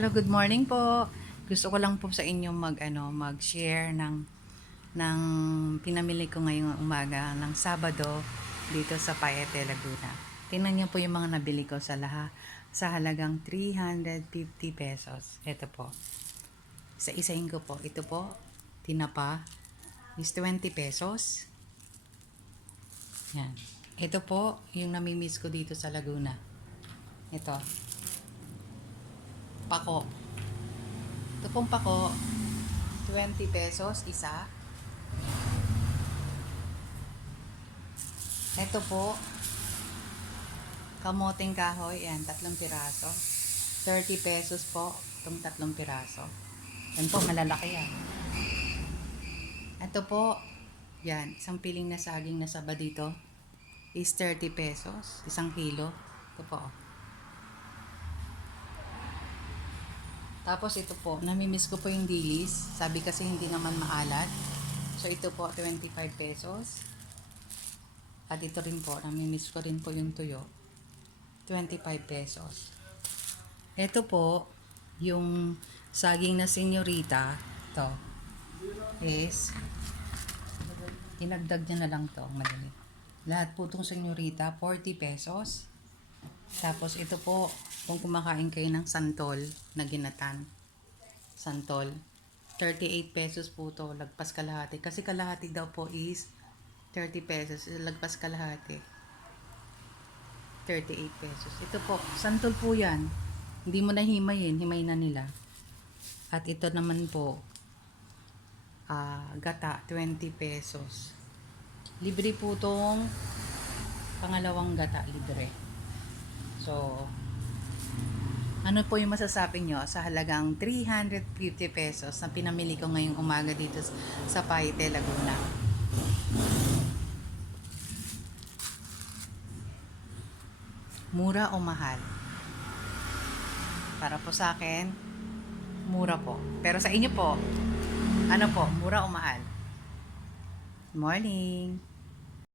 Hello, good morning po. Gusto ko lang po sa inyo mag-share ng pinamili ko ngayong umaga ng Sabado dito sa Paete, Laguna. Tingnan niyo po yung mga nabili ko sa halagang 350 pesos. Ito po. Isa-isahin ko po. Ito po, tinapa is 20 pesos. Yan. Ito po yung namimiss ko dito sa Laguna. Ito. Pako. Ito pong pako, 20 pesos isa. Ito po, kamoting kahoy, yan, 3 piraso. 30 pesos po, itong 3 piraso. Yan po, malalaki yan. Ito po, yan, isang piling na saging na saba dito is 30 pesos, 1 kilo. Ito po. Tapos ito po, namimiss ko po yung dilis. Sabi kasi hindi naman maalat. So ito po, 25 pesos. At ito rin po, namimiss ko rin po yung tuyo. 25 pesos. Ito po, yung saging na senyorita. Ito is, inagdag niya na lang to, madali. Lahat po itong senyorita, 40 pesos. Tapos ito po, kung kumakain kayo ng santol na ginatan. Santol. 38 pesos po to, lagpas kalahati. Kasi kalahati daw po is 30 pesos. Lagpas kalahati. 38 pesos. Ito po, santol po yan. Hindi mo na himayin, himay na nila. At ito naman po, gata, 20 pesos. Libre po tong pangalawang gata, libre. So, ano po yung masasabi nyo sa halagang 350 pesos na pinamili ko ngayong umaga dito sa Paete, Laguna? Mura o mahal? Para po sa akin, mura po. Pero sa inyo po, ano po, mura o mahal? Morning!